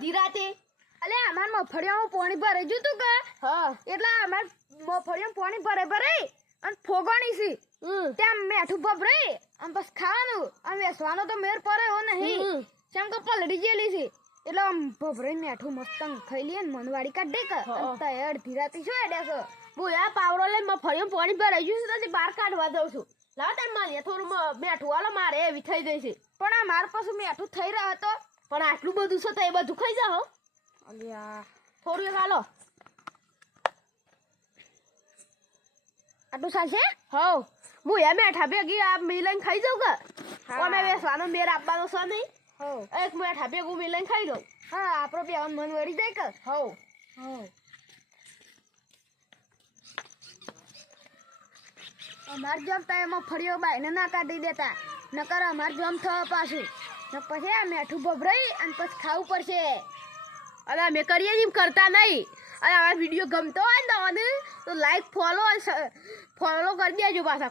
અડધી રાતે અલે અમાર મફળિયામાં પાણી ભરાઈ ગયું તું કે હા એટલે અમાર મફળિયામાં પાણી ભરાઈ અને ફોગણી છે ત્યાં મેઠું ભભરાઈ અને બસ ખાવાનું અને વેસવાનો તો મેર પડે એવો નહીં કેમ કે પલડી ગયેલી છે એટલે આમ ભભરાઈ મેઠું મસ્ત ખાઈ લઈએ ને મનવાડી કાઢી કે અને અડધી રાતે શું એડ્યા છો બોયા પાવડો લઈને મફળિયામાં પાણી ભરાઈ ગયું છે તો બહાર કાઢવા દઉં છું લાવ તાર માલીએ થોડું મેઠું હાલો મારે એવી થઈ ગઈ છે પણ આ માર પાછું મેઠું થઈ રહ્યો હતો પણ આટલું બધું છે તો એ બધું ખાઈ જાઓ અલ્યા થોડું એક હાલો આટલું ચાલશે હવ હું એ મેઠા ભેગી આ મિલાઈને ખાઈ જાઉં કે અમે વેસવાનો મેર આપવાનો છે નહીં એક મેઠા ભેગું મિલાઈને ખાઈ દઉં હા આપણો બે મન વળી જાય કે હવ અમાર જોમ તો એમાં ફળિયો બાઈને ના કાઢી દેતા નકર અમાર જોમ થવા પાછું ને પછી આ મેઠું ભભરાઈ અને પછી ખાવું પડશે અરે અમે કરીએ એમ કરતા નહીં અને અમારો વિડીયો ગમતો હોય ને તો લાઈક ફોલો કરી દેજો પાછા